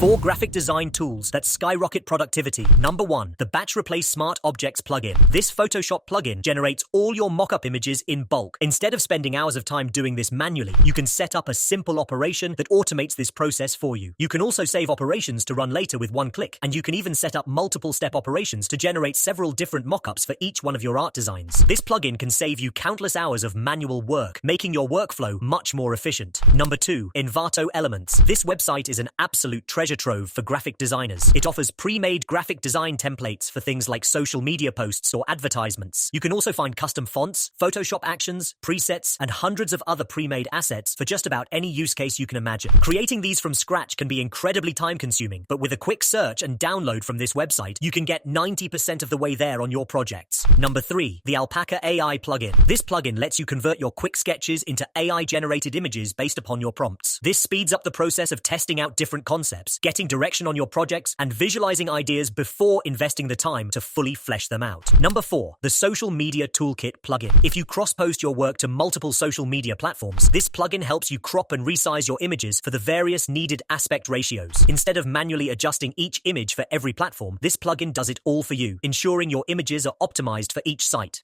4 graphic design tools that skyrocket productivity. Number 1. The Batch Replace Smart Objects plugin. This Photoshop plugin generates all your mock-up images in bulk. Instead of spending hours of time doing this manually, you can set up a simple operation that automates this process for you. You can also save operations to run later with one click, and you can even set up multiple step operations to generate several different mock-ups for each one of your art designs. This plugin can save you countless hours of manual work, making your workflow much more efficient. Number 2. Envato Elements. This website is an absolute treasure trove for graphic designers. It offers pre-made graphic design templates for things like social media posts or advertisements. You can also find custom fonts, Photoshop actions, presets, and hundreds of other pre-made assets for just about any use case you can imagine. Creating these from scratch can be incredibly time-consuming, but with a quick search and download from this website, you can get 90% of the way there on your projects. Number 3. The Alpaca AI plugin. This plugin lets you convert your quick sketches into AI-generated images based upon your prompts. This speeds up the process of testing out different concepts, getting direction on your projects, and visualizing ideas before investing the time to fully flesh them out. Number 4. The Social Media Toolkit plugin. If you cross-post your work to multiple social media platforms, this plugin helps you crop and resize your images for the various needed aspect ratios. Instead of manually adjusting each image for every platform, this plugin does it all for you, ensuring your images are optimized for each site.